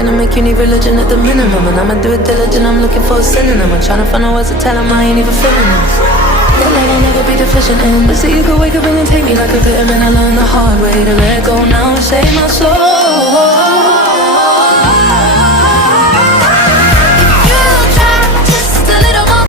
gonna make you need religion at the minimum. And I'ma do it diligent, I'm looking for a synonym. I'm trying to find the words to tell him I ain't even feeling this. That love I'll never be deficient in. But see, you could wake up and then take me like a vitamin. I learned the hard way to let go now and save my soul.